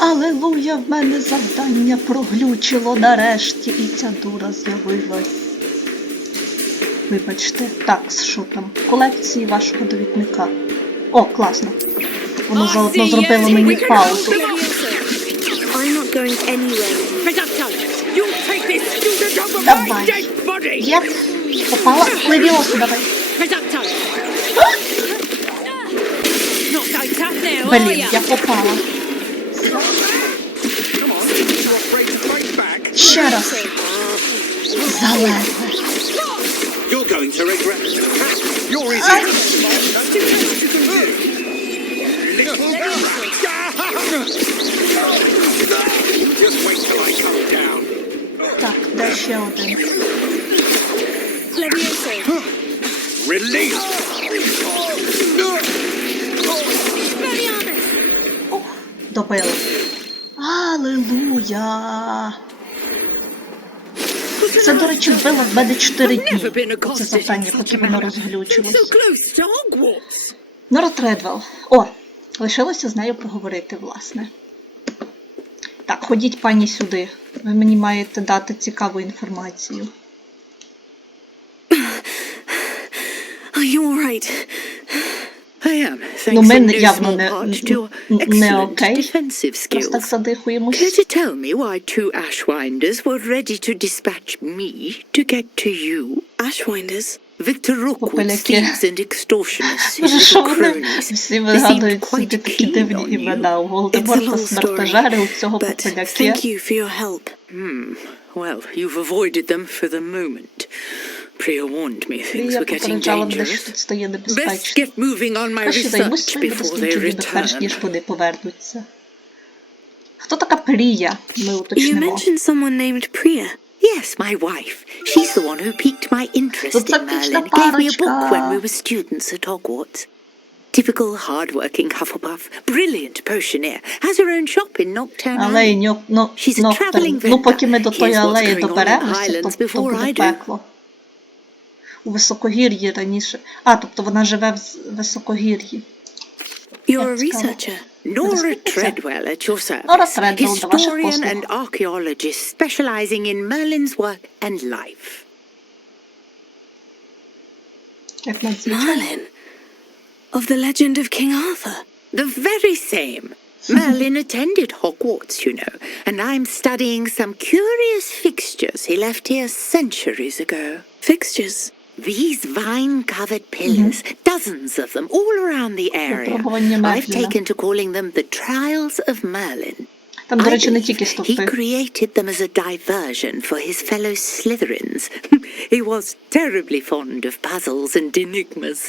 Алелуя, в мене завдання проглючило нарешті, і ця дура з'явилась. Вибачте. Так, що там? Колекції вашого довідника. О, класно. Воно заодно зробило мені паузу. Давай. Є. Попала. Левіосу давай. Блін, я попала. Ще раз. Залезли. Так, де ще один? Ух, добили. Алелуя! Це, до речі, вбило в мене 4 дні. Це завдання, поки воно розглючилось. Народ Редвелл. О, лишилося з нею поговорити, власне. Так, ходіть, пані, сюди. Ви мені маєте дати цікаву інформацію. Ну, ми явно не окей. Просто так задихуємось. Could you tell me why two Ashwinders were ready to dispatch me to get to you? Ashwinders? Victor Rookwood's thieves and extortionists, his little cronies. Всі вигадують собі такі дивні імена. У Волдеморта смертожери, у цього попеляки. Thank you for your help. Well, you've avoided them for the moment. Priya warned me things were getting dangerous. Best get moving on my research before they return. Ніж вони повернуться. Хто така Прія? Ми уточнимо. You mentioned someone named Priya. Yes, my wife. She's the one who piqued my interest in Merlin. Gave me a book when we were students at Hogwarts. Typical hard-working Hufflepuff, brilliant potioneer, has her own shop in Nocturne Island. She's a traveling vendor. Ну, поки ми до тої алеї доберемося, то буде пекло. У високогір'ї раніше. А, тобто вона живе в високогір'ї. You're a researcher. Nora Treadwell at your service. Historian and archaeologist specializing in Merlin's work and life. Merlin? Of the legend of King Arthur? The very same. Merlin attended Hogwarts, you know, and I'm studying some curious fixtures he left here centuries ago. Fixtures? These vine-covered pillars, dozens of them, all around the area. I've taken to calling them the Trials of Merlin. I believe he created them as a diversion for his fellow Slytherins. He was terribly fond of puzzles and enigmas.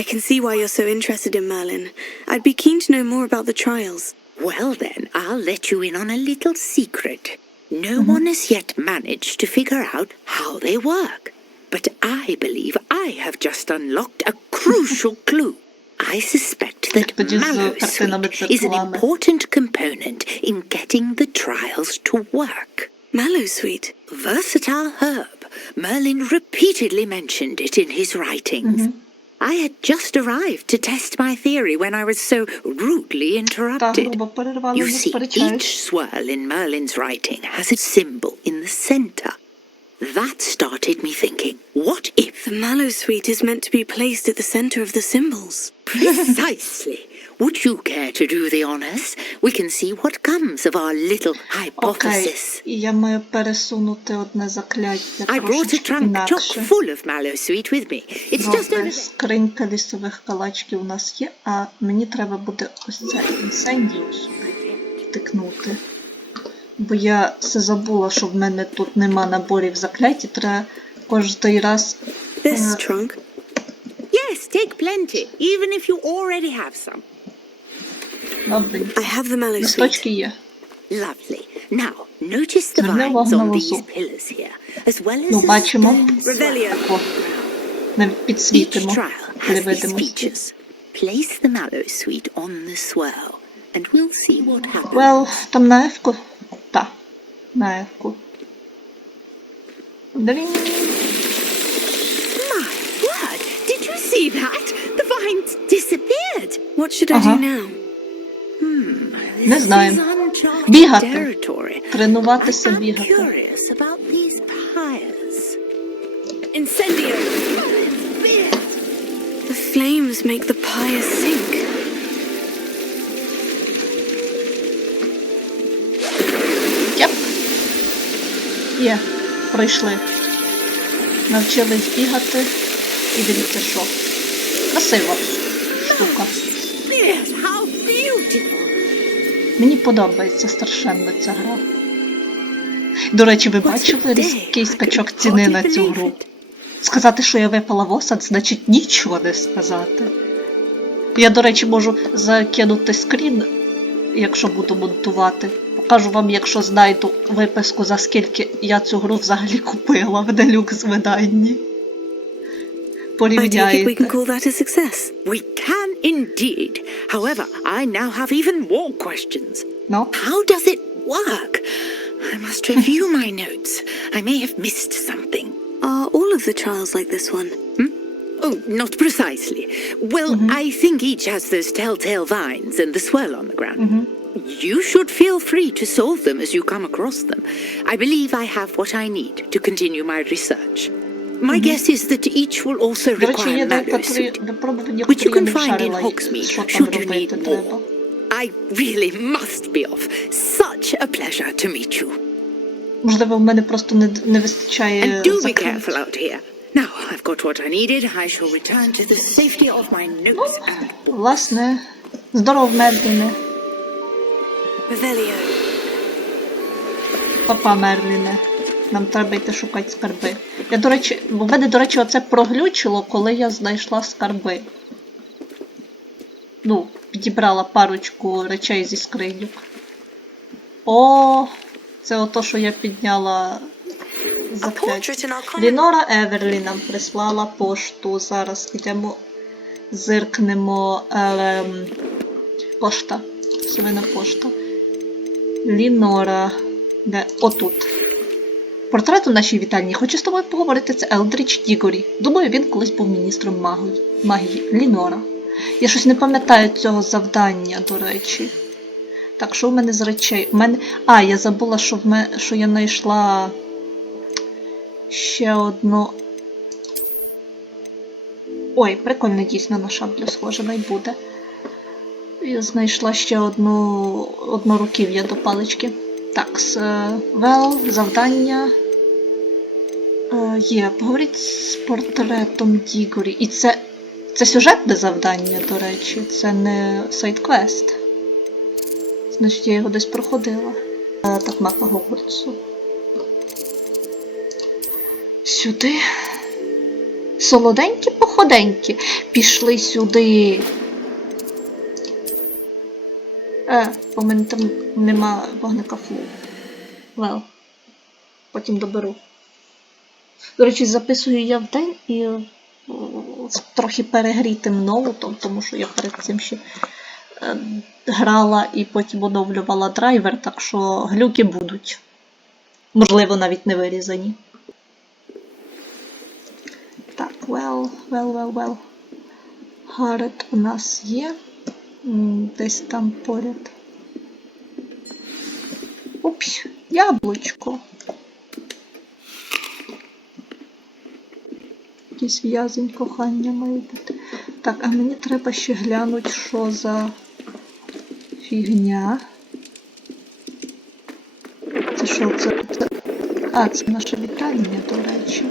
I can see why you're so interested in Merlin. I'd be keen to know more about the trials. Well then, I'll let you in on a little secret. No one has yet managed to figure out how they work. But I believe I have just unlocked a crucial clue. I suspect that Mallowsweet is an important component in getting the trials to work. Mallowsweet? Versatile herb. Merlin repeatedly mentioned it in his writings. I had just arrived to test my theory when I was so rudely interrupted. You see, each swirl in Merlin's writing has a symbol in the center. That started me thinking, what if... The Mallowsweet is meant to be placed at the center of the symbols. Precisely. Would you care to do the honors? We can see what comes of our little hypothesis. Я маю пересунути одне закляття I brought a trunk chock full of Mallowsweet with me. It's just over there. Скринька лісових калачків у нас є, а мені треба буде ось це інсендіо сюди втикнути. Бо я все забула, що в мене тут нема наборів закляття, треба кожний раз... This trunk? Yes, take plenty, even if you already have some. I have the Mallowsweet. Lovely. Now, notice the vines on these pillars here, as well as the stones. Each trial has these features. Place the Mallowsweet on the swirl, and we'll see what happens. Well, там на F-ку? Так, на F-ку. My word, did you see that? The vines disappeared. What should I do now? Не знаю. Бігати. Тренуватися бігати. The flames make the pyre sink. Єп. Є. Пройшли. Навчились бігати. І дивіться, що. Красива штука. Мені подобається страшенно ця гра. До речі, ви бачили різкий скачок ціни на цю гру? Сказати, що я випала в осад, значить нічого не сказати. Я, до речі, можу закинути скрін, якщо буду монтувати. Покажу вам, якщо знайду виписку, за скільки я цю гру взагалі купила в делюкс виданні. Порівняєте. We can call that a success. We can indeed. However, I now have even more questions. No? How does it work? I must review my notes. I may have missed something. Are all of the trials like this one? Oh, not precisely. Well, I think each has those telltale vines and the swirl on the ground. You should feel free to solve them as you come across them. I believe I have what I need to continue my research. My guess is that each will also require mallow suit, which you can find in Hogsmeade should you need more. I really must be off. Such a pleasure to meet you. Можливо, в мене просто не вистачає And do be закрит. careful out here. Now I've got what I needed. I shall return to the safety of my notes and books. Власне, здоров, Мерліне. Revelio. Папа Мерліне. Нам треба йти шукати скарби. Я, до речі, в мене, до речі, оце проглючило, коли я знайшла скарби. Ну, підібрала парочку речей зі скриньок. О, це ото, що я підняла закляття. Лінора Еверлі нам прислала пошту. Зараз йдемо, зиркнемо. Пошта. Совина пошта. Лінора. Де? Отут. Портрет у нашій вітальні. Хочу з тобою поговорити. Це Елдріч Дігорі. Думаю, він колись був міністром магії. Лінора. Я щось не пам'ятаю цього завдання, до речі. Так, що в мене з речей? А, я забула, що я знайшла ще одну... Ой, прикольно дійсно на шаблю схоже, не буде. Я знайшла ще одну руків'я до палички. Так, завдання... Є, поговоріть з портретом Дігорі. І це сюжетне завдання, до речі, це не сайд-квест. Значить, я його десь проходила. Так, мапа Гогвартсу. Сюди. Солоденькі-походенькі. Пішли сюди. У мене там нема вогника флу. Потім доберу. До речі, записую я вдень і з трохи перегрітим ноутом, тому що я перед цим ще грала і потім оновлювала драйвер, так що глюки будуть. Можливо, навіть не вирізані. Так, well. Гарет у нас є. Десь там поряд. Упс, яблучко. Якийсь в'язень кохання має бути. Так, а мені треба ще глянути, що за фігня. Це що? Це наше вітання, до речі.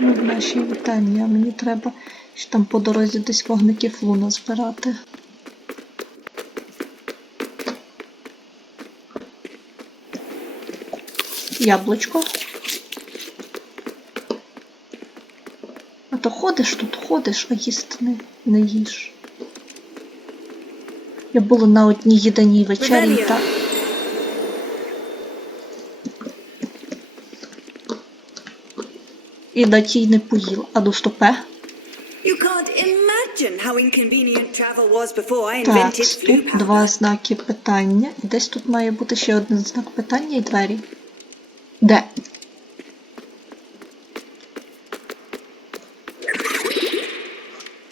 Ми в нашій вітанні, а мені треба ще там по дорозі десь вогники флу назбирати. Яблучко. А то ходиш тут, а їсти не їш. Я була на одній їданій вечері, та... І на тій не поїла. А ну стопе. Так, тут два знаки питання. І десь тут має бути ще один знак питання і двері. Де?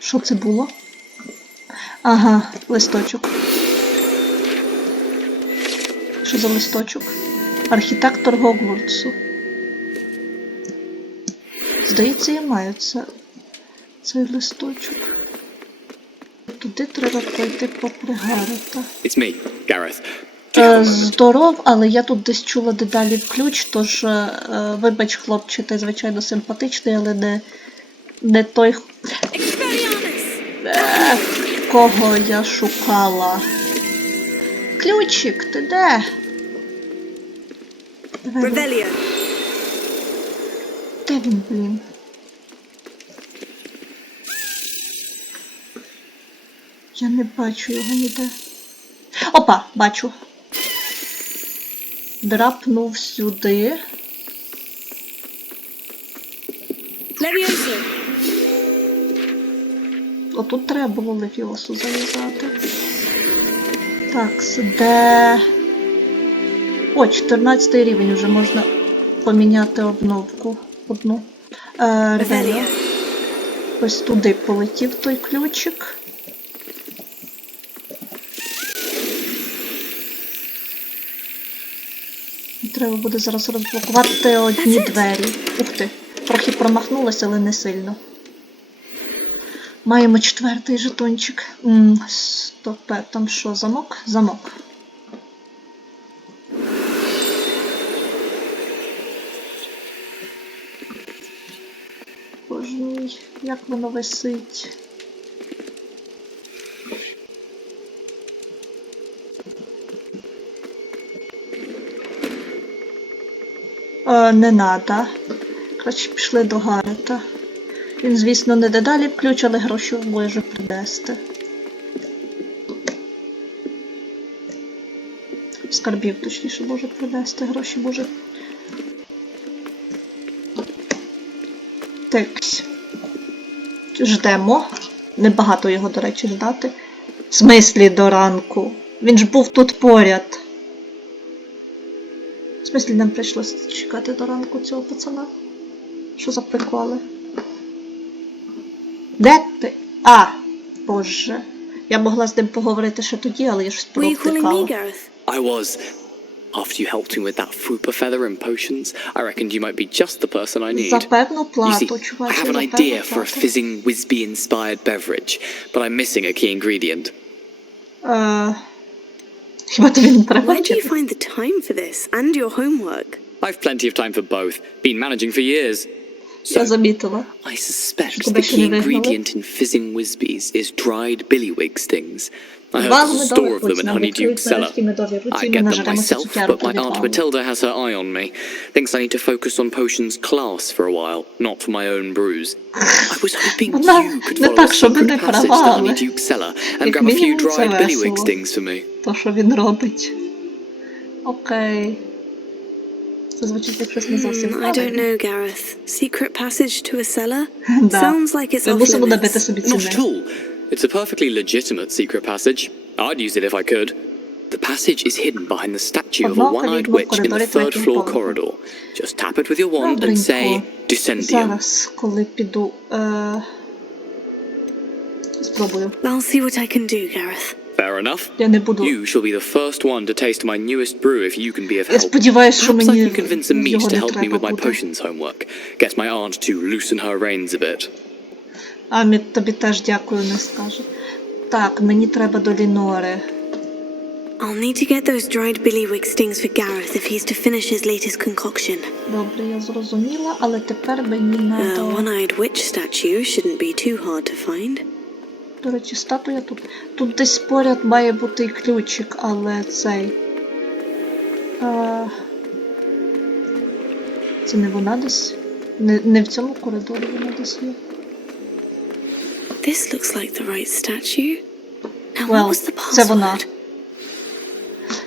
Що це було? Ага, листочок. Що за листочок? Архітектор Гогвартсу. Здається, я маю цей листочок. Туди треба пройти попри Гарета. It's me, Gareth. Здоров, але я тут десь чула дедалі ключ, тож вибач, хлопче, ти звичайно симпатичний, але не той, кого я шукала. Ключик, ти де? Revelio. Де він, блін? Я не бачу його ніде. Опа, бачу. Драпнув сюди. Levioso. Отут треба було Левіосу залізати. Так, де... О, 14 рівень, вже можна поміняти обновку. Одну. Ревеліо. Ось туди полетів той ключик. Треба буде зараз розблокувати одні двері. Ух ти, трохи промахнулася, але не сильно. Маємо 4-й жетончик. Стопе, там що, замок? Замок. Боже мій, як воно висить. Не надо. Краще пішли до Гарета. Він, звісно, не дедалі ключ, але гроші може принести. Скарбів, точніше, може принести, гроші може. Текс. Ждемо. Небагато його, до речі, ждати. В смислі до ранку? Він ж був тут поряд. В смислі нам прийшлося чекати до ранку цього пацана? Що за приколи? Де ти? А! Боже. Я могла з ним поговорити ще тоді, але я щось провтикала. I was. After you helped me with that fupa feather and potions, I reckoned you might be just the person I need. За певну You плату, see, I чуваче, have an за idea певну for a плату. fizzing Whizbee-inspired beverage, but I'm missing a key ingredient. Хіба тобі не треба Where do you вчити? find the time for this and your homework? I've plenty of time for both. Been managing for years. Я замітила. I suspect Тебе the ще key не вигнали? ingredient in fizzing Whizbees is dried billywig stings. I heard Вазу there's a медових store of them руць in нам Honeydew відкриють Cellar. нарешті медові руці, I'd і ми get them нажеремося myself, цукерок but my від aunt валу. Matilda has her eye on me. Thinks I need to focus on potions class for a while, not for my own brews. I was hoping Вона you could не follow так, a щоб secret не passage to права, але Honeydew Cellar and як grab a few мінімум це dried billywig весело. stings for me. То, що він робить. Окей. Це звучить як щось не зовсім I don't правильно. know, Gareth. Secret passage to a cellar? Да. Sounds like it's Ми off мусимо limits. набити собі Not at ціни. all. It's a perfectly legitimate secret passage. I'd use it if I could. The passage is hidden behind the statue of a Одного one-eyed калідного witch in the коридорі third третього floor поверху. corridor. Just tap it with your wand and say, Добренько. Descendium. Зараз, коли піду... Спробую. I'll see what I can do, Gareth. Fair enough. Я не буду... You shall be the first one to taste my newest brew if you can be of Я help. сподіваюсь, що Perhaps I мені can convince a niece його to не help me треба with my буде. potions homework. Get my aunt to loosen her reins a bit. А тобі теж дякую не скаже. Так, мені треба до Лінори. I'll need to get those dried billywig stings for Gareth if he's to finish his latest concoction. Добре, я зрозуміла, але тепер мені A надо... one-eyed witch statue shouldn't be too hard to find. До речі, статуя тут. Тут десь поряд має бути і ключик, але цей... Це не вона десь? Не в цьому коридорі вона десь є. This looks like the right statue. Now what was the Це вона. password?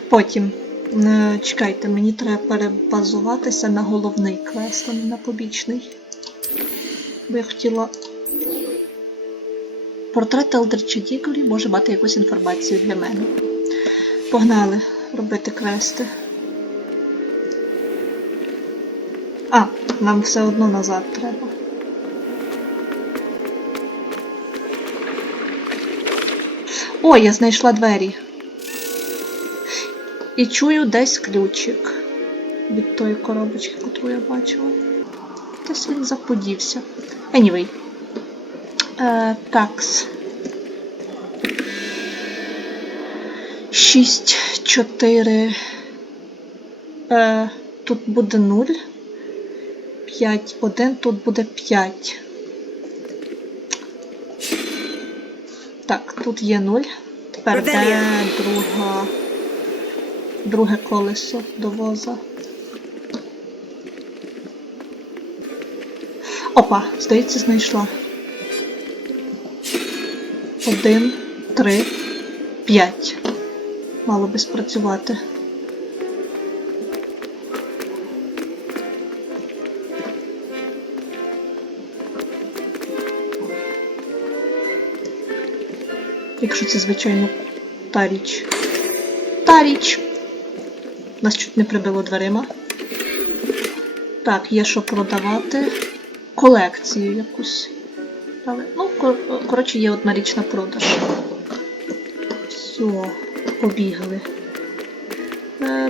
Потім. Чекайте, мені треба перебазуватися на головний квест, а не на побічний. Бо я хотіла... Портрет Елдрича Дігорі може мати якусь інформацію для мене. Погнали робити квести. А, нам все одно назад треба. О, я знайшла двері. І чую десь ключик від тої коробочки, яку я бачила. Десь він заподівся. Anyway. Такс. 6, 4. Тут буде 0. 5, 1, тут буде 5. Так, тут є 0. Тепер де друге колесо до воза. Опа, здається, знайшла. 1, 3, 5. Мало би спрацювати. Якщо це, звичайно, та річ. Та річ! Нас чуть не прибило дверима. Так, є що продавати. Колекцію якусь. Але, ну, коротше, є одна річ на продаж. Все, побігли.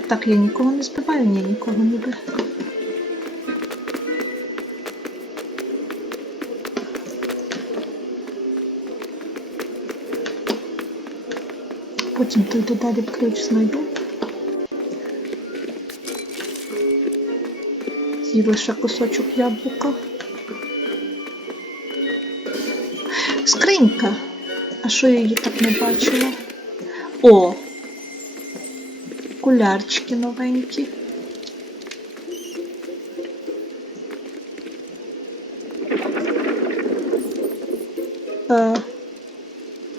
Так, я нікого не збиваю? Ні, нікого ніби. Потім тут далі ключ знайду. З'їв лише кусочок яблука. Скринька! А що я її так не бачила? О! Окулярчики новенькі.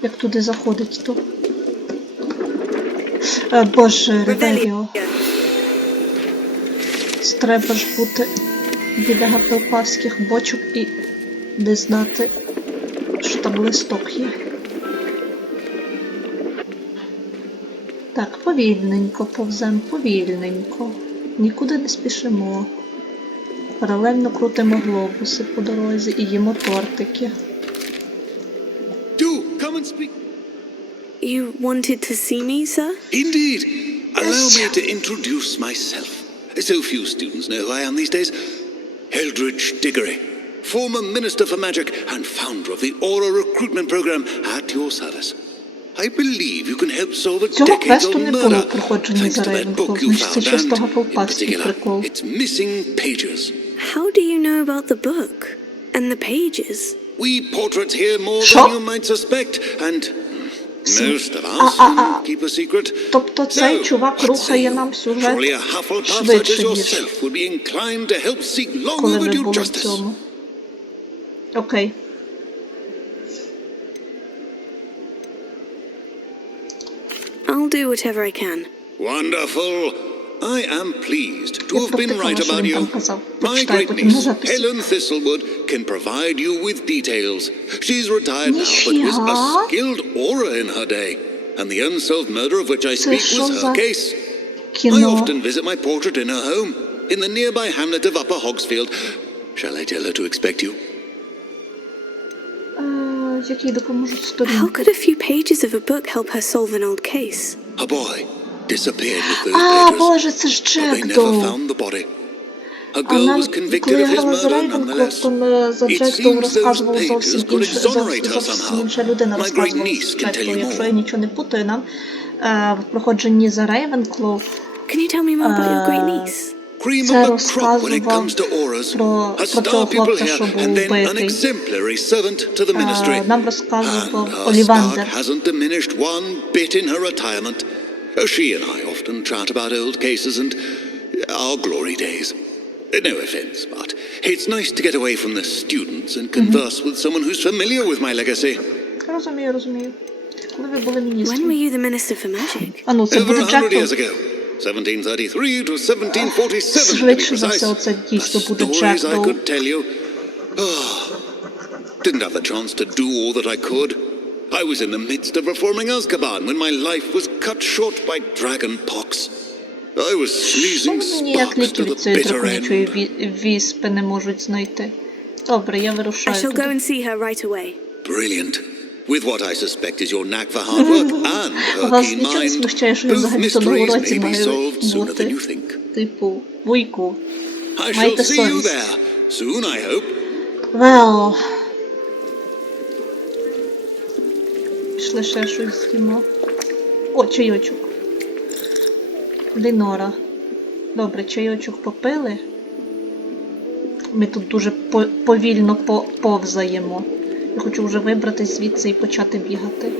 Як туди заходить, то? Боже, Ревеліо. Треба ж бути біля гафелпавських бочок і не знати, що там листок є. Так, повільненько повзем, повільненько. Нікуди не спішимо. Паралельно крутимо глобуси по дорозі і їмо тортики. You wanted to see me, sir? Indeed. Allow me to introduce myself. So few students know who I am these days. Eldridge Diggory, former Minister for Magic and founder of the Aura recruitment program at your service. I believe you can help solve a Цього decades квесту old не було в murder проходженні thanks за to that Рейвенклов. book you Значить, це found чисто and, in гафелпавський particular, прикол. its missing pages. How do you know about the book? And the pages? We portraits here more Що? than you might suspect, and most of us keep a secret. Тобто цей So, чувак what say рухає you? нам Surely сюжет a Hufflepuff such as швидше, ніж yourself would be inclined to help seek long коли ми overdue були в justice. цьому. Окей. I'll do whatever I can. Wonderful. I am pleased to Я have been right протикала, що about він you. там казав. My Почитаю great потім на niece, записі. Helen Thistlewood, can provide you with details. She's retired now, but was a Ніфіга. skilled aura in her day. And the unsolved murder of which I Це speak що was her за case. I кіно? often visit my portrait in her home, in the nearby hamlet of Upper Hogsfield. Shall I tell her to expect you? Які допоможуть How сторінки? could a few pages of a book help her solve an old case? A boy disappeared with those А, pages, боже, це ж but they never Джекдоу. found the body. A А girl нам, was convicted коли я of his грала за murder Рейвенклов, nonetheless. то за It Джекдоу seems those розказував pages зовсім could exonerate her зовсім somehow. інша людина My great розказувала niece з can tell Джекдоу. you Якщо я more. нічого не путаю, нам в проходженні за Рейвенклов Can you tell me more about your great niece? Cream Це of the crop when it розказував comes to auras. про A цього star pupil хлопця, here що був and then an убитий. exemplary servant to the ministry. Нам And розказував her Олівандер. spark hasn't diminished one bit in her retirement. She and I often chat about old cases and our glory days. No offense, but it's nice to get away from the students and converse with someone who's familiar with my legacy. Розумію, розумію. Коли ви були When were міністром? you the Minister for Magic? А ну, це Over буде 100 years Джекдоу. ago, 1733 to 1747 to be Швидше за precise. все, оце дійсно The буде stories I Джекдоу. could tell you. Didn't have the chance to do all that I could. I was in the midst of reforming Azkaban when my life was cut short by dragon pox. I was Що sneezing мені ніяк sparks to ліки the від цієї bitter драконячої end. віспи не можуть знайти? Добре, я I вирушаю shall go туди. and see her right away. Brilliant. With what I suspect is your knack for hard work and her Вас keen нічого не mind, смущає, що я both взагалі-то на mysteries уроці may be маю solved sooner than бути. you think. Типу, вуйку. I shall Майте see you совість. there soon, I hope. Well. Пішли ще щось з'їмо. О, чайочок. Лінора. Добре, чайочок попили. Ми тут дуже повільно повзаємо. Я хочу вже вибратись звідси і почати бігати.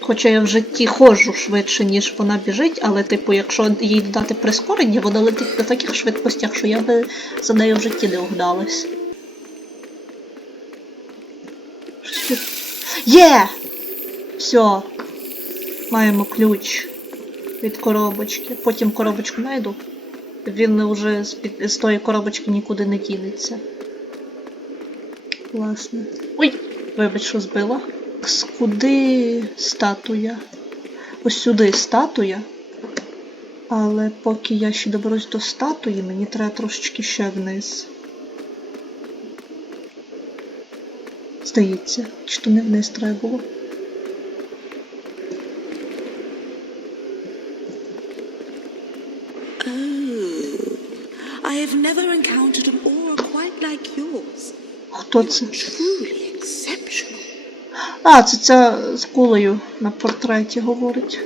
Хоча я в житті ходжу швидше, ніж вона біжить, але, типу, якщо їй додати прискорення, вона летить на таких швидкостях, що я би за нею в житті не угналась. Є! Все. Маємо ключ від коробочки. Потім коробочку знайду. Він вже з тої коробочки нікуди не дінеться. Власне. Ой! Вибач, що збила. Куди статуя? Ось сюди статуя. Але поки я ще доберусь до статуї, мені треба трошечки ще вниз. Здається, чи то не вниз треба було. I have never encountered an aura quite like yours. Хто це? Truly exceptional. А, це ця з кулею на портреті говорить.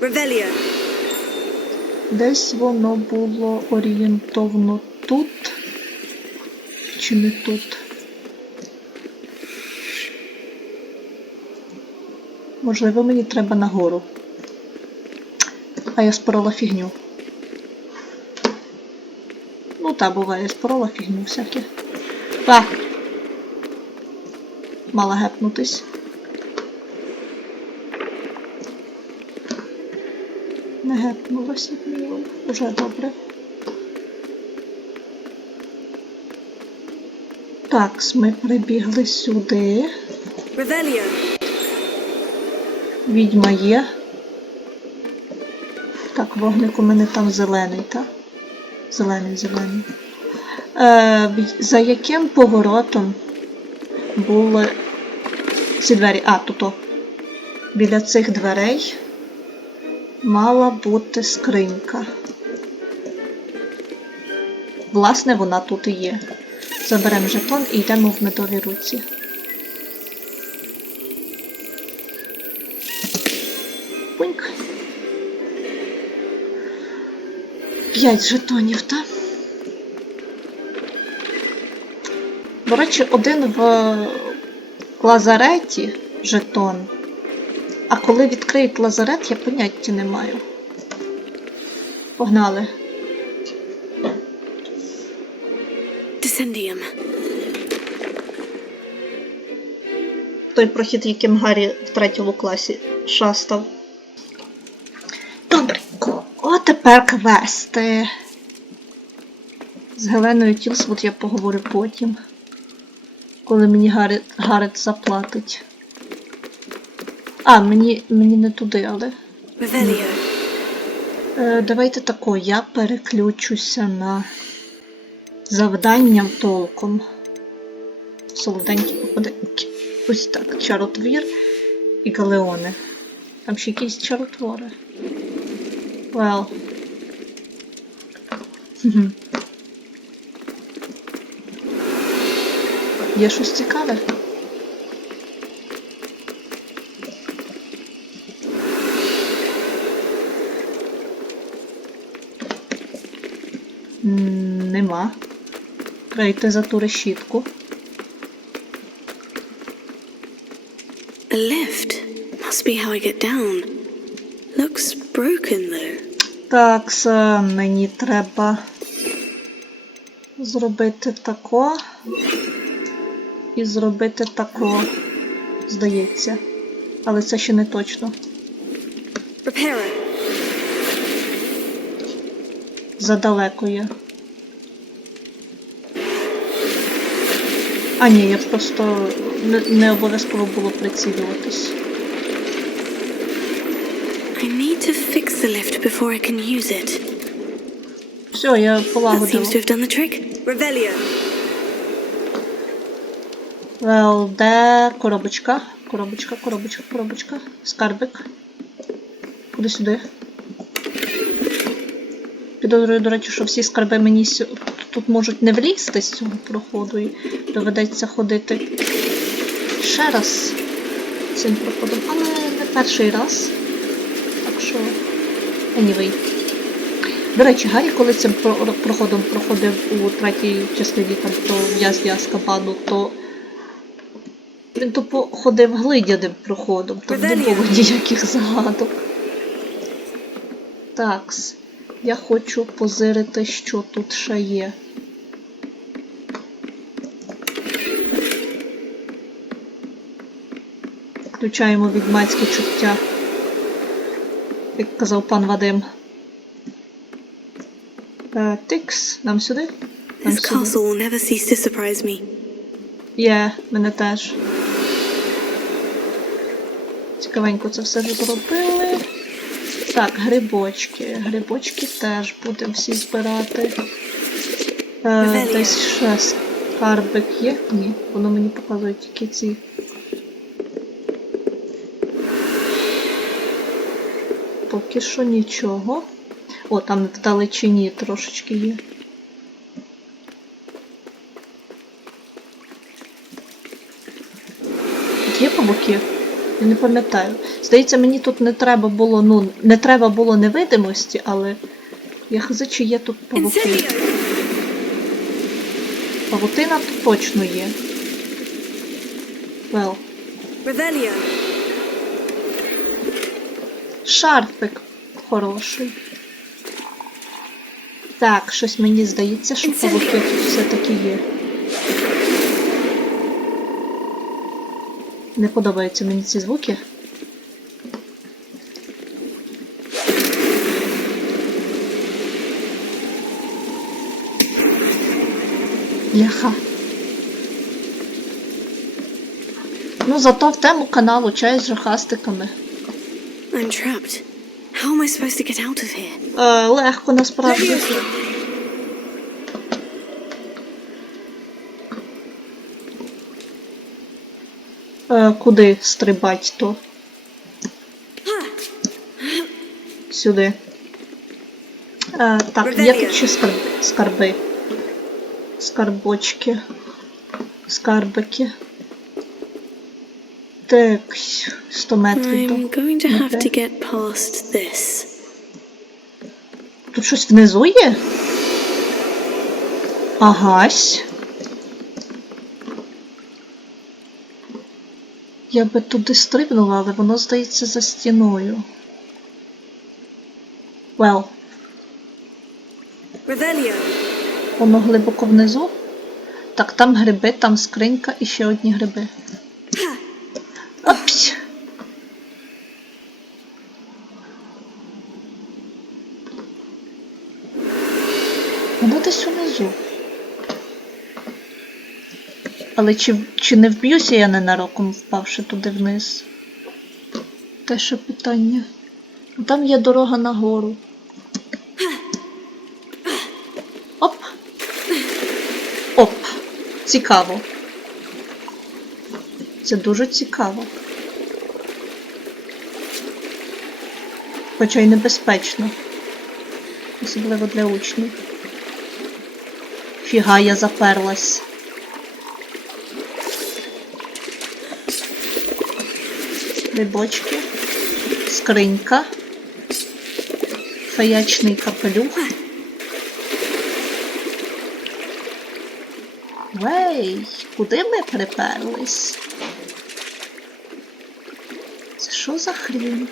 Revelia. Десь воно було орієнтовно тут. Чи не тут? Можливо, мені треба нагору. А я спорола фігню. Ну та, буває, спорола фігню всяке. А! Мала гепнутись. Не гепнулась, як мінімум. Уже добре. Так, ми прибігли сюди. Revelia. Відьма є. Так, вогник у мене там зелений, так? Зелений. За яким поворотом були ці двері? А, тут. Біля цих дверей мала бути скринька. Власне, вона тут і є. Заберемо жетон і йдемо в медовій руці. Пуньк. 5 жетонів, так? До речі, один в лазареті жетон. А коли відкриють лазарет, я поняття не маю. Погнали. Descendium. Той прохід, яким Гаррі в 3 класі шастав. Добренько. О, тепер квести. З Геленою Тілсвуд я поговорю потім. Коли мені Гаррет заплатить. А, мені не туди, але... Revelia. Давайте тако, я переключуся на завданням толком. Солоденькі попаденькі. Ось так, чаротвір і галеони. Там ще якісь чаротвори. Well. Є щось цікаве? Нема. Треба йти за ту решітку. A lift. Must be how I get down. Looks broken though. Так, мені треба зробити тако і зробити тако, здається. Але це ще не точно. Repairer. Задалеко є. А ні, я просто не обов'язково було прицілюватись. I need to fix the lift before I can use it. Все, я That полагодила. seems to have done the trick. Revelia. Де коробочка? Коробочка. Скарбик. Куди сюди? Підозрюю, до речі, що всі скарби мені тут можуть не влізти з цього проходу і доведеться ходити ще раз цим проходом, але не перший раз. Так що, anyway. До речі, Гаррі, коли цим проходом проходив у третій частині там про в'язня Азкабану, то він тупо ходив глиняним проходом, там не було ніяких загадок. Такс. Я хочу позирити, що тут ще є. Включаємо відьмацьке чуття, як казав пан Вадим. Тикс, нам сюди? This castle will never cease to surprise me. Є, мене теж. Цікавенько це все вже зробили. Так, грибочки. Грибочки теж будемо всі збирати. Десь ще скарбик є? Ні, воно мені показує тільки ці. Поки що нічого. О, там вдалечині трошечки є. Тут є павуки? Я не пам'ятаю. Здається, мені тут не треба було, не треба було невидимості, але я хз, чи є тут павуки. Павутина тут точно є. Well. Шарфик хороший. Так, щось мені здається, що павуки тут все-таки є. Не подобаються мені ці звуки. Бляха. Ну, зато в тему каналу чай з жахастиками. I'm trapped. How am I supposed to get out of here? Легко, насправді. Куди стрибать то? Сюди. Так, є тут ще скарби. Скарбочки. Скарбики. Так, 100 метрів. I'm going to have to get past this. Тут щось внизу є? Агась. Я би туди стрибнула, але воно, здається, за стіною. Well. Воно глибоко внизу. Так, там гриби, там скринька і ще одні гриби. Опс! Воно десь унизу. Але чи не вб'юся я ненароком, впавши туди вниз? Те ще питання. Там є дорога нагору. Оп! Оп! Цікаво. Це дуже цікаво. Хоча й небезпечно. Особливо для учнів. Фіга, я заперлась. Грибочки. Скринька. Феячний капелюх. Вей, куди ми приперлись? Це що за хрінь?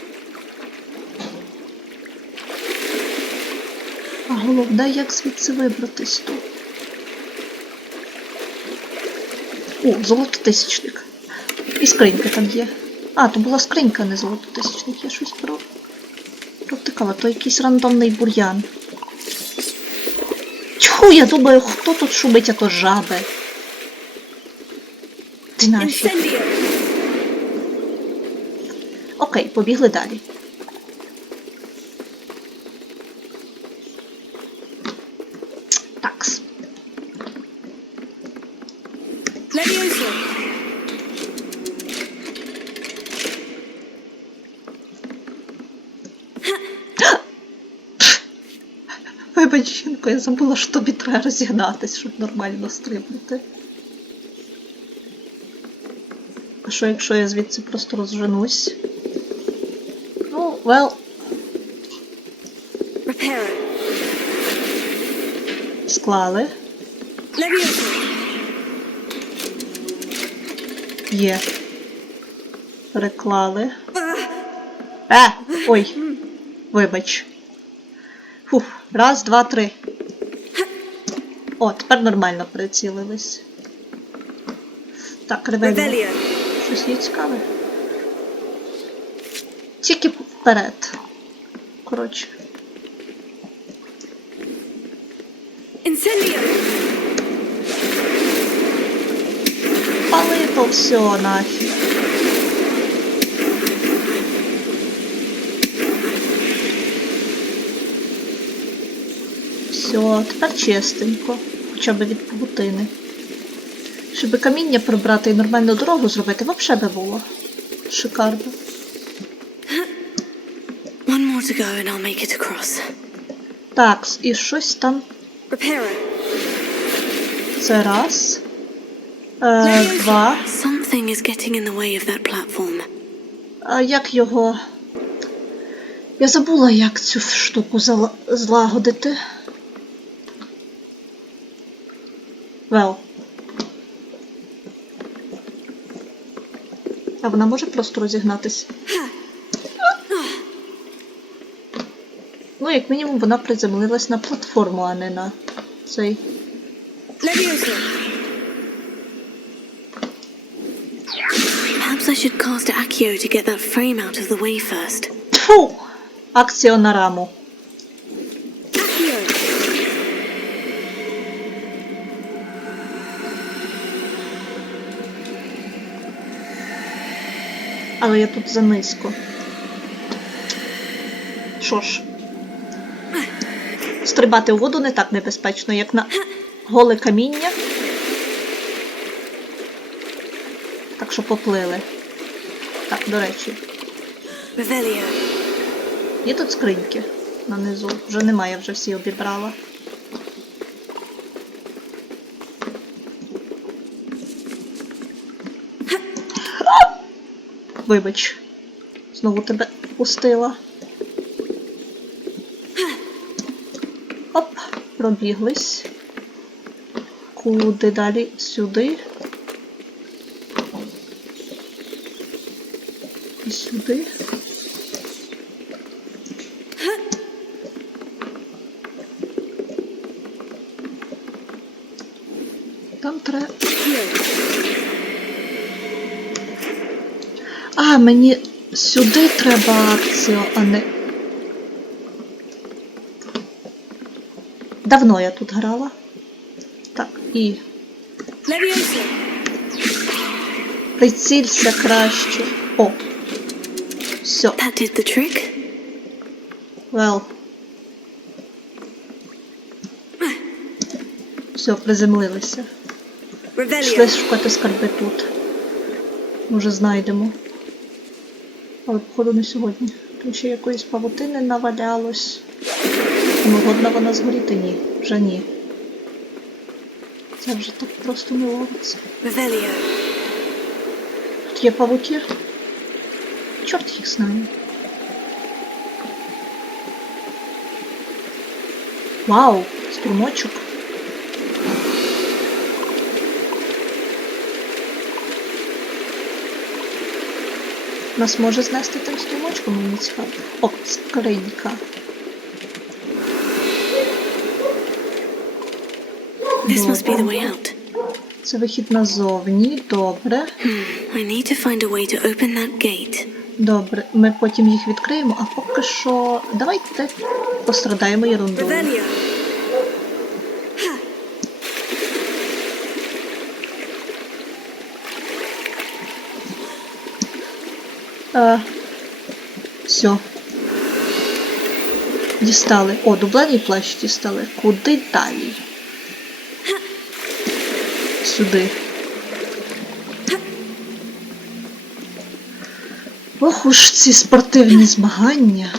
А головне, як звідси вибратись тут? О, золототисячник. І скринька там є. А, то була скринька, а не золототисячник. Я щось провтикала. То якийсь рандомний бур'ян. Тьху, я думаю, хто тут шумить, а то жаби. Ти нафіг. Окей, побігли далі. Такс. низько, я забула, що тобі треба розігнатись, щоб нормально стрибнути. А що, якщо я звідси просто розженусь? Ну, well... Склали. Є. Переклали. Ой. Вибач. Фух. Раз, два, три. О, тепер нормально прицілились. Так, Ревелія. Щось є цікаве. Тільки вперед. Коротше. Пали то все нафіг. Все, тепер чистенько. Хоча б від павутини. Щоб каміння прибрати і нормальну дорогу зробити, взагалі би було. Шикарно. One more to go and I'll make it across. Так, і щось там. Це раз. Два. Something is getting in the way of that platform. А як його... Я забула, як цю штуку злагодити. Well. А вона може просто розігнатись? Ну, як мінімум, вона приземлилась на платформу, а не на цей... Perhaps I should cast Accio to get that frame out of the way first. Тьфу! Акціо на раму. Але я тут занизько. Що ж. Стрибати у воду не так небезпечно, як на голе каміння. Так що поплили. Так, до речі. Є тут скриньки нанизу. Вже немає, вже всі обібрала. Вибач. Знову тебе пустила. Оп, пробіглись. Куди далі? Сюди. І сюди. Там треба... А, мені сюди треба акцію, а не... Давно я тут грала. Так, і... Прицілься краще. О! Все. That did the trick. Well. Все, приземлилися. Пішли шукати скарби тут. Може знайдемо. Але, походу, не сьогодні. Тут ще якоїсь павутини навалялось.Огодна вона згоріти? Ні. Вже ні. Це вже так просто не ловиться. Тут є павуки. Чорт їх знає. Вау! Струмочок. Нас може знести тим струмочком, мені цікаво. О, скринька. This must be the way out. Це вихід назовні. Добре. I need to find a way to open that gate. Добре, ми потім їх відкриємо, а поки що... Давайте пострадаємо ерундою. Все. Дістали. О, дублений плащ дістали. Куди далі? Сюди. Ох уж ці спортивні змагання.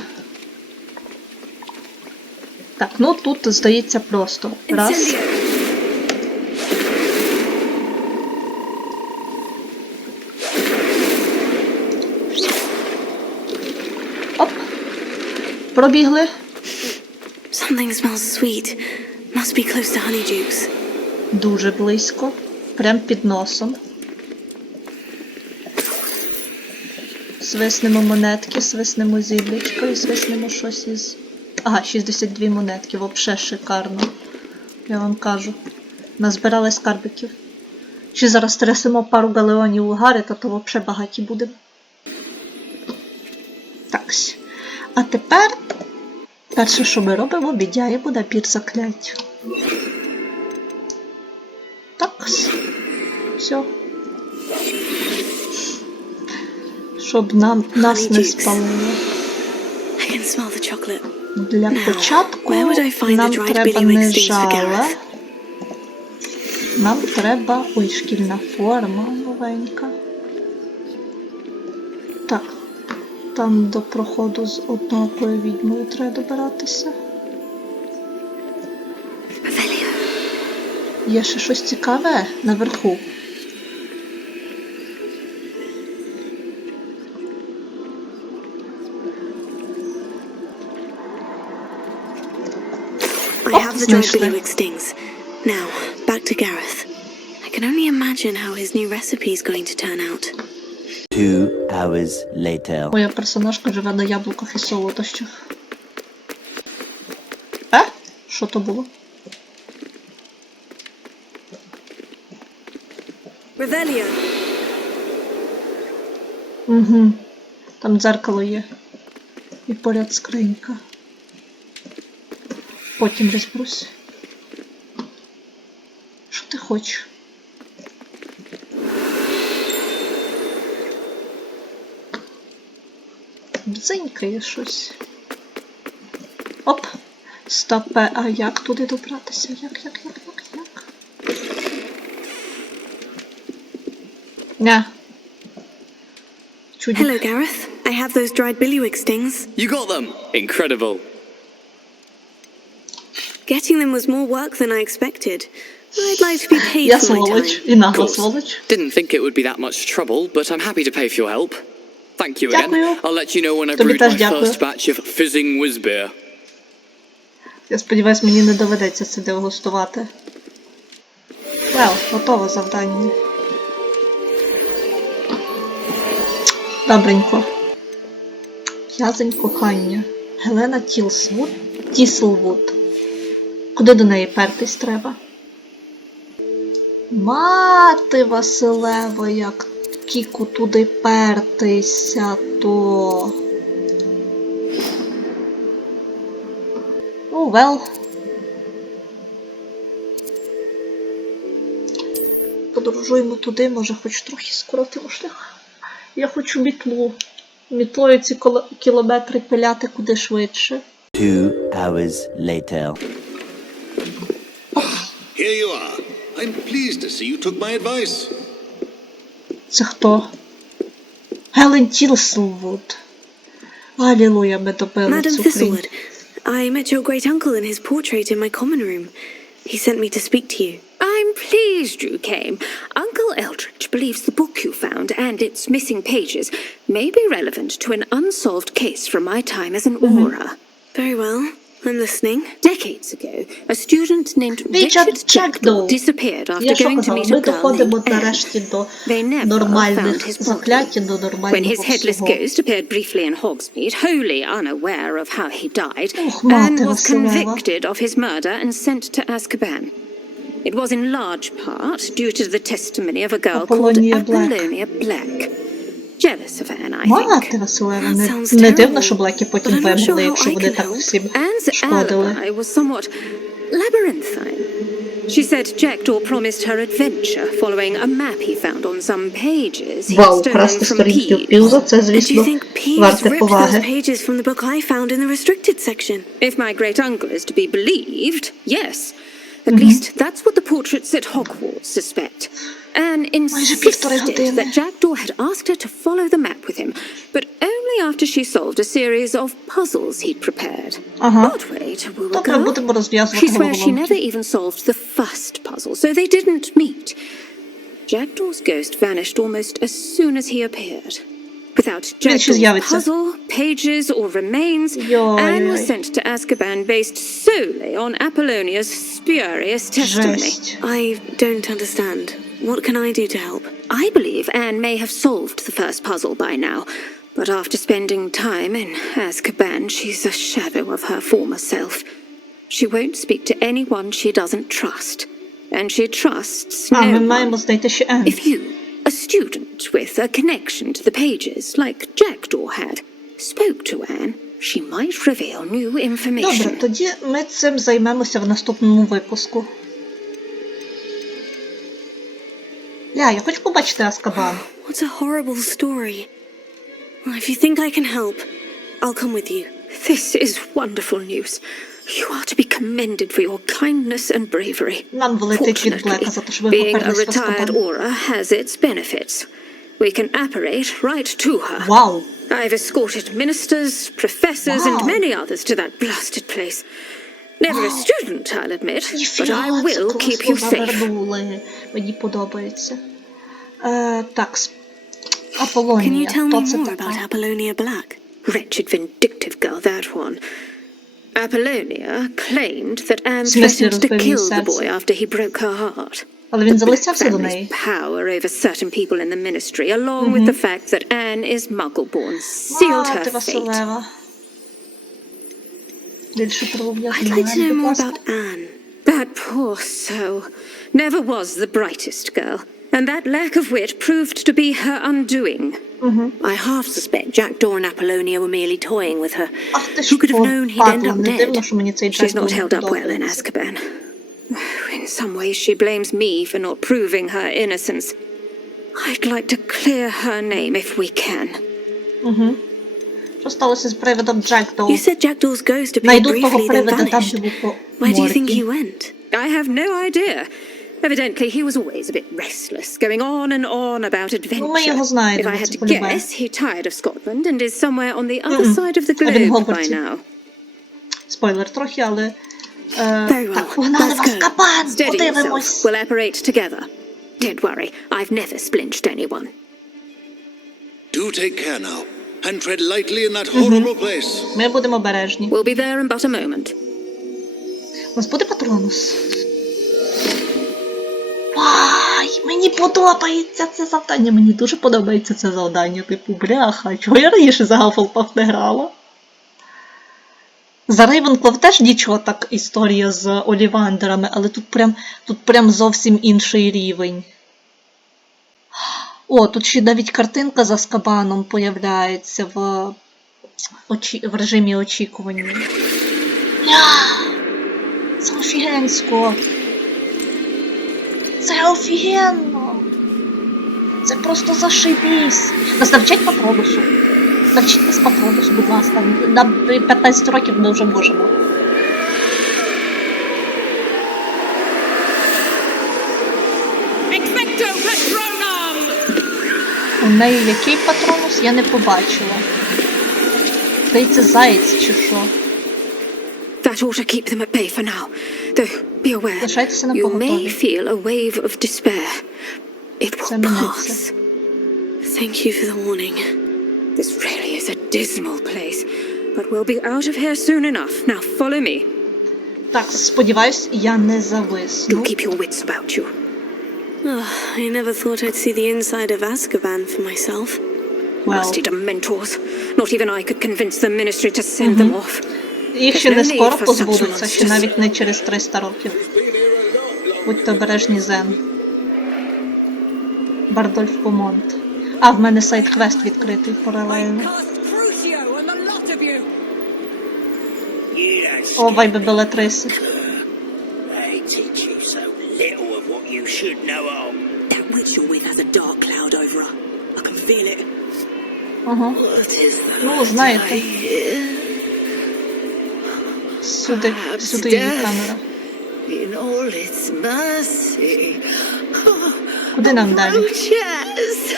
Так, ну тут, здається, просто. Раз. Оп. Пробігли. Something smells sweet. Must be close to Honeydukes. Дуже близько. Прям під носом. Свиснемо монетки, свиснемо зіллячко і свиснемо щось із... Ага, 62 монетки, вообще шикарно. Я вам кажу. Назбирали скарбиків. Чи зараз трясемо пару галеонів у Гаррета, то вообще багаті будемо. Такс. А тепер... Перше, що ми робимо, віддяємо набір заклять. Такс. Все. Щоб нас не спалило. Для початку нам треба не жало. Нам треба... Ой, шкільна форма новенька. Так. Там до проходу з одною відьмою треба добиратися. Є ще щось цікаве наверху. I have the dried billywick stings. Now, back to Gareth. I can only imagine how his new recipe is going to turn out. 2 hours later. Моя персонажка живе на яблуках і солодощах. Що то було? Revelio. Угу. Там дзеркало є. І поряд скринька. Потім розберусь. Що ти хочеш? Бзенькає щось. Оп! Стопе, а як туди добратися? Як? Ня. Чудик. Hello, Gareth. I have those dried billywick stings. You got them! Incredible. Getting them was more work than I expected. I'd like to be paid Я for my сволоч. time. І нагла сволоч. Didn't think it would be that much trouble, but I'm happy to pay for your help. Thank you again. Дякую. I'll let you know when I've Тобі brewed теж my дякую. first batch of fizzing whiz beer. Я сподіваюсь, мені не доведеться це дегустувати. Вау, готове завдання. Добренько. В'язень кохання. Гелена Тіслвуд. Куди до неї пертись треба? Мати Василева, як Кіку туди пертися, то... Ну, вел. Подорожуємо туди, може хоч трохи скоротимо шлях. Я хочу мітлу. Мітлою ці кілометри пиляти куди швидше. 2 hours later. Here you are. I'm pleased to see you took my advice. Це хто? Гелен Тілслвуд. Алілуя, ми добили Madam цю хрінь. Thistlewood, I met your great uncle in his portrait in my common room. He sent me to speak to you. I'm pleased you came. Uncle Eldridge believes the book you found and its missing pages may be relevant to an unsolved case from my time as an aura. Very well. I'm listening. Decades ago, a student named Richard Richard Jackdaw Jackdow. disappeared Я after що going to казала, meet ми a girl доходимо named Anne. нарешті до They never found нормальних his body. заклять і до When нормального his headless всього. ghost appeared briefly in Hogsmeade, wholly unaware of how he died, Och, mate, Anne was Vasilewa. convicted of his murder and sent to Azkaban. It was in large part due to the testimony of a girl called Apollonia Black. Apollonia Black. Jealous of Anne, I Мати think. Василева, That не, sounds не дивно, terrible, що Блекі but потім I'm not sure вимогли, how якщо I вони can так help. всім Anne's шкодили. alibi was somewhat labyrinthine. She said Jackdaw promised her adventure following a map he found on some pages he'd Вау, stolen красти from сторінків Peeves. Пілза, це, And do you звісно, think Peeves варте ripped those поваги. pages from the book I found in the restricted section? If my great uncle is to be believed, yes. At least that's what the portraits at Hogwarts suspect. Anne півтори insisted години. that Jackdaw had asked her to follow the map with him, but only only after she solved a series of puzzles he'd prepared. Ага. Odd way to woo a Добре, girl. будемо She розв'язувати swears she never головоломки. even solved the first puzzle, so they didn't meet. Jackdaw's ghost vanished almost as soon as he appeared. Without Jackdaw's з'явиться. puzzle, pages, or remains, Anne was sent to Azkaban based solely on Apollonia's spurious testimony. Жесть. I don't understand. What can I do to help? I believe Anne may have solved the first puzzle by now, but after spending time in Azkaban, she's a shadow of her former self. She won't speak to anyone she doesn't trust, and she trusts А, ми no маємо one. знайти ще Ен. If you, a student with a connection to the pages, like Jackdaw had, spoke to Anne, she might reveal new Добре, information. тоді ми цим займемося в наступному випуску. Ля, я хочу побачити Азкабан. What a horrible story. Well, if you think I can help, I'll come with you. This is wonderful news. You are to be commended for your kindness and bravery. Нам влетить від Блека Fortunately, за те, що ви being a поперлись в retired Азкабан. aura has its benefits. We can apparate right to her. Вау! I've escorted ministers, professors, and Wow. many others to that blasted place. Never a student, I'll admit, but I Ніфіга, це will keep you класно safe. завернули. Мені подобається. Так, Can you Аполлонія. tell Хто me це more about така? Apollonia Black? Wretched, vindictive girl, that one. Apollonia claimed that Anne В смислі, threatened to розбив її kill the серце? boy after he broke her heart. Але він The Black залицявся до неї. family's power over certain people in the ministry, along with the fact that Anne is Muggle-born, sealed А, her ти fate. Василева. Більше про I'd ув'язнення, like to know будь more ласка. about Anne. That poor soul never was the brightest girl, and that lack of wit proved to be her undoing. I half suspect Jackdaw and Apollonia were merely toying with her. Ах ти ж Who could have known he'd end падла, up не dead? дивно, що мені цей She's Джекдоу not не held up well in подобається. Azkaban. In some ways, she blames me for not proving her innocence. I'd like to clear her name if we can. Що сталося з привидом Джекдоу? You said Jackdaw's ghost appeared Найду того briefly then привида там, vanished. де був по Where do you think he морді. went? I have no idea. Evidently, he was always a bit restless, going on and on about adventure. його знаємо, If I це had to полюбе. guess, he tired of Scotland and is somewhere on the other side of the А він в globe by Гогвартсі. now. Спойлер трохи, але... Very well. Так, погнали Let's в go. Азкабан! Steady Подивимось! yourself. We'll apparate together. Don't worry, I've never splinched anyone. Do take care now, and tread lightly in that horrible place. Ми будемо обережні. We'll be there in but a moment. У нас буде патронус. Вай, мені подобається це завдання. Мені дуже подобається це завдання. Типу, бляха, чого я раніше за Гафлпаф не грала? За Рейвенклов теж нічого так історія з Олівандерами, але тут прям зовсім інший рівень. О, тут ще навіть картинка з Азкабаном появляється в режимі очікування. Це офігенсько! Це офігенно! Це просто зашибісь! Нас навчать патронусу. Навчіть нас патронусу, будь ласка. Нам 15 років ми вже можемо. У неї який патронус, я не побачила. Здається, заєць чи що. That ought to keep them at bay for now. Though, be aware, Лишайтеся на you may поготові. feel a wave of despair. It Це will минеться. pass. Thank you for the warning. This really is a dismal place, but we'll be out of here soon enough. Now follow me. Так, сподіваюсь, я не зависну. Do keep your wits about you. Oh, I never thought I'd see the inside of Azkaban for myself. Well, Nasty Dementors. Not even I could convince the ministry to send them off. їх ще не There's no скоро need for позбудуться, such ще monsters. навіть не через 300 років. Будьте обережні, Зен. Бардольф Помонт. А, в мене сайт-квест відкритий паралельно. О, вайби Белатриси. They teach you so little of what you should know of. That witch you're with has a dark cloud over her. I can feel it. Ага. What is that? Ну, знаєте. Сюди її камера. In all its mercy. Куди нам далі? Roaches!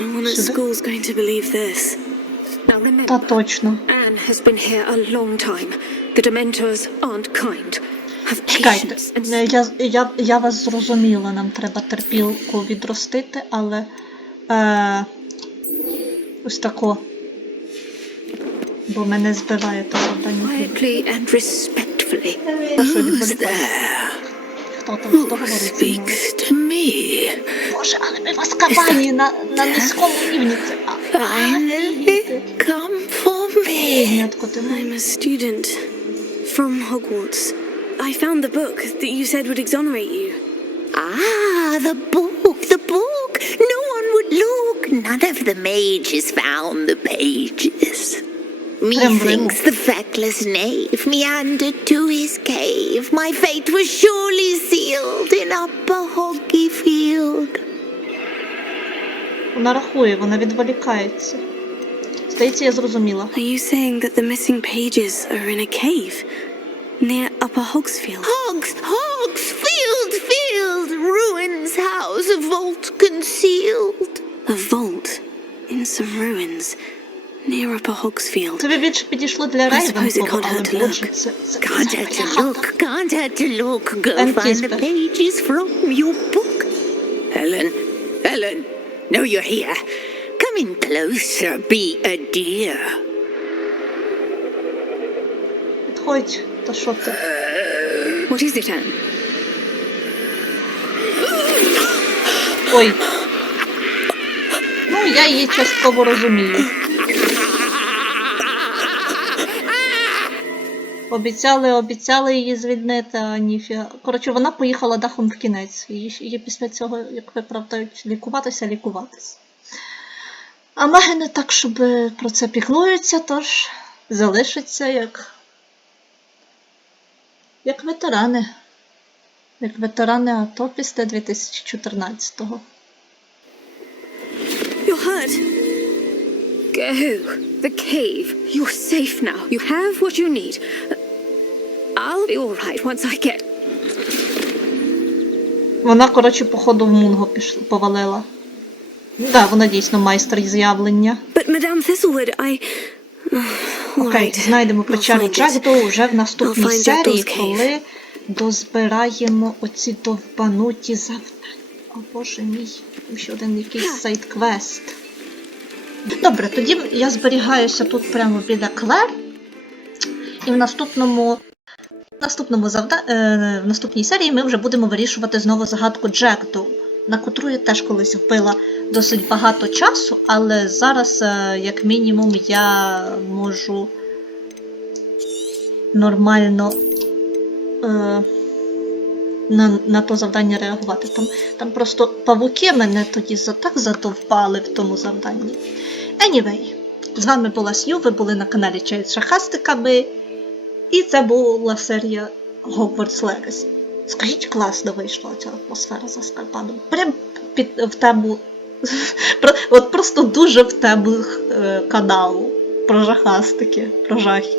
No one at Should I? school's going to believe this. Та точно. Anne has been here a long time. The Dementors aren't kind. Have Чекайте, patience and... я вас зрозуміла, нам треба терпілку відростити, але ось тако. Бо мене збиває те завдання. Quietly and respectfully. Що відволікає? Хто там, хто говорить зі мною? Speaks to me. Боже, але ми в Азкабані на низькому рівні. Це... Finally, come for me. Рівнятко, ти I'm a student from Hogwarts. I found the book that you said would exonerate you. Ah, the book, the book. No one would look. None of the mages found the pages. Methinks the feckless knave meandered to his cave. My fate was surely sealed in upper Hoggyfield. Вона рахує, вона відволікається. Здається, я зрозуміла. Are you saying that the missing pages are in a cave near Upper Hogsfield? Hogsfield, ruins house, a vault concealed. A vault in some ruins near Upper Hogsfield. Тобі більше підійшло для Рейвенклова, але боже, це Can't hurt to look. Go And find the Kisper. pages from your book. Helen, no, you're here. Come in closer, be a dear. Підходь, та що ти? What is it, Anne? Ой. Ну, я її частково розумію. Обіцяли її звільнити, а ніфіга. Коротше, вона поїхала дахом в кінець. Її після цього, як виправдають, лікуватися. А маги не так, щоб про це піклуються, тож залишаться як ветерани. Як ветерани АТО після 2014-го. You're hurt. Go. The cave. You're safe now. You have what you need. I'll be all right once I get... Вона, коротше, походу в Мунго повалила. Да, вона дійсно майстер з'явлення. But Madame Thistlewood, I... Окей, знайдемо печеру Джекдоу вже в наступній серії, коли дозбираємо оці довбануті завдання. О боже мій, ще один якийсь сайд-квест. Добре, тоді я зберігаюся тут прямо біля Клер. І в наступній серії ми вже будемо вирішувати знову загадку Джекдоу, на котру я теж колись вбила досить багато часу, але зараз, як мінімум, я можу нормально на то завдання реагувати. Там просто павуки мене тоді так задовбали в тому завданні. Anyway, з вами була Сью, ви були на каналі Через з шахастиками, і це була серія Hogwarts Legacy. Скажіть, класно вийшла ця атмосфера за Скальпадом. Прям в тему, от просто дуже в тему каналу про жахастики, про жахи.